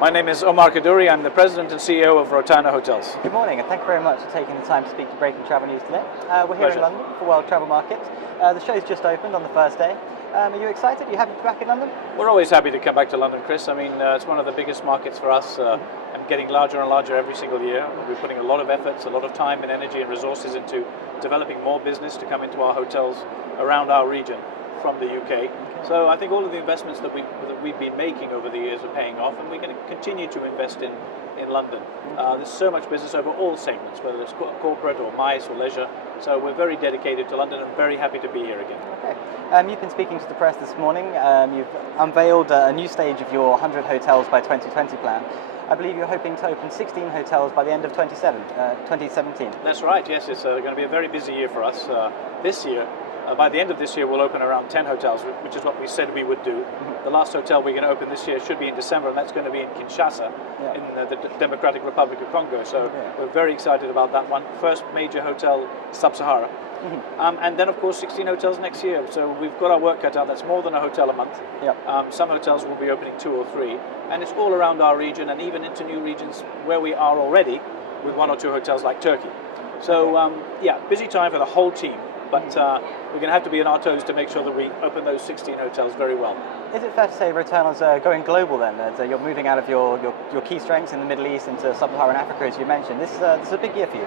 My name is Omer Kaddouri. I'm the President and CEO of Rotana Hotels. Good morning, and thank you very much for taking the time to speak to Breaking Travel News today. We're here Pleasure. in London for World Travel Market. The show's just opened on the first day. Are you excited? Are you happy to be back in London? We're always happy to come back to London, Chris. I mean, it's one of the biggest markets for us and getting larger and larger every single year. We're putting a lot of efforts, a lot of time and energy and resources into developing more business to come into our hotels around our region from the UK. So I think all of the investments that we've been making over the years are paying off, and we're going to continue to invest in London. There's so much business over all segments, whether it's corporate or MICE or leisure. So we're very dedicated to London and very happy to be here again. Okay. You've been speaking to the press this morning. You've unveiled a new stage of your 100 hotels by 2020 plan. I believe you're hoping to open 16 hotels by the end of 2017. That's right, yes. It's going to be a very busy year for us this year. By the end of this year, we'll open around 10 hotels, which is what we said we would do. The last hotel we're going to open this year should be in December, and that's going to be in Kinshasa, in the Democratic Republic of Congo. So we're very excited about that one. First major hotel, Sub-Sahara. And then, of course, 16 hotels next year. So we've got our work cut out. That's more than a hotel a month. Some hotels will be opening 2 or 3. And it's all around our region and even into new regions where we are already with 1 or 2 hotels like Turkey. So, busy time for the whole team. But we're going to have to be on our toes to make sure that we open those 16 hotels very well. Is it fair to say Rotana's going global then? That you're moving out of your key strengths in the Middle East into Sub-Saharan Africa, as you mentioned. This is a big year for you.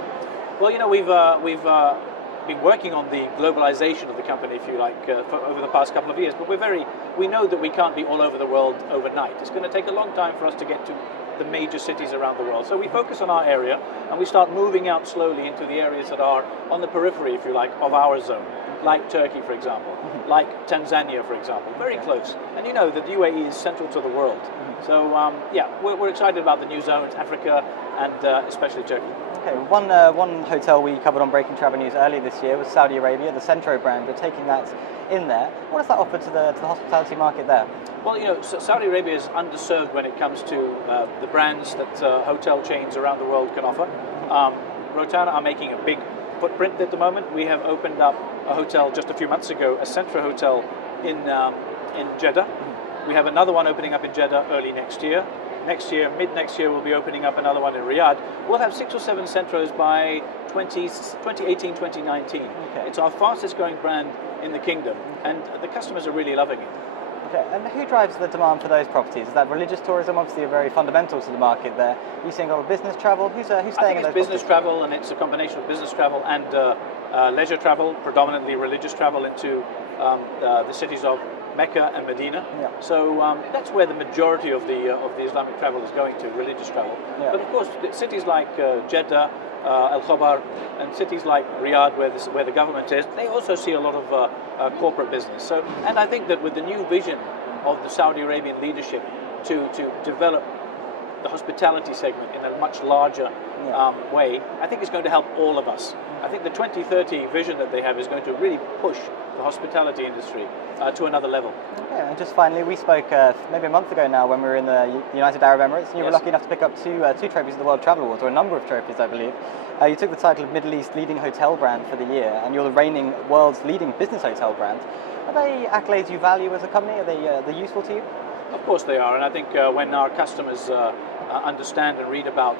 Well, you know, we've been working on the globalization of the company, if you like, over the past couple of years. But we know that we can't be all over the world overnight. It's going to take a long time for us to get to the major cities around the world. So we focus on our area and we start moving out slowly into the areas that are on the periphery, if you like, of our zone, like Turkey, for example, like Tanzania, for example, very close. And you know that the UAE is central to the world. So we're excited about the new zones, Africa and especially Turkey. Okay, one hotel we covered on Breaking Travel News earlier this year was Saudi Arabia, the Centro brand. You're taking that in there. What does that offer to the hospitality market there? Well, you know, Saudi Arabia is underserved when it comes to the brands that hotel chains around the world can offer. Rotana are making a big footprint at the moment. We have opened up a hotel just a few months ago, a Centro hotel in Jeddah. We have another one opening up in Jeddah early next year. Mid next year, we'll be opening up another one in Riyadh. We'll have 6 or 7 Centros by 2018, 2019. It's our fastest growing brand in the kingdom, and the customers are really loving it. Okay, and who drives the demand for those properties? Is that religious tourism? Obviously, very fundamental to the market there. Are you seeing a lot of business travel? Who's staying in those properties? It's business travel, and it's a combination of business travel and leisure travel, predominantly religious travel into the cities of Mecca and Medina. So that's where the majority of the Islamic travel is going to, religious travel. But of course, cities like Jeddah, Al Khobar, and cities like Riyadh, where the government is, they also see a lot of corporate business. So, and I think that with the new vision of the Saudi Arabian leadership to develop the hospitality segment in a much larger way, I think it's going to help all of us. I think the 2030 vision that they have is going to really push the hospitality industry to another level. Okay, and just finally, we spoke maybe a month ago now when we were in the United Arab Emirates, and you were lucky enough to pick up two trophies at the World Travel Awards, or a number of trophies, I believe. You took the title of Middle East leading hotel brand for the year, and you're the reigning world's leading business hotel brand. Are they accolades you value as a company? Are they useful to you? Of course they are, and I think when our customers understand and read about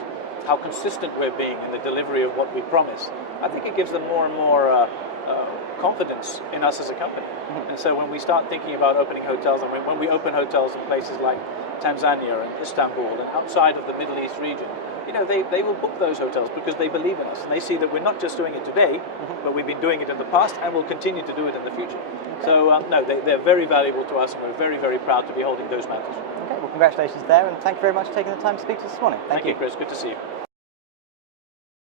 how consistent we're being in the delivery of what we promise, I think it gives them more and more confidence in us as a company. And so when we start thinking about opening hotels, and when we open hotels in places like Tanzania and Istanbul and outside of the Middle East region, you know, they will book those hotels because they believe in us and they see that we're not just doing it today, but we've been doing it in the past and will continue to do it in the future. So no, they're very valuable to us, and we're very, very proud to be holding those mantles. Okay, well, congratulations there, and thank you very much for taking the time to speak to us this morning. Thank you, Chris. Good to see you.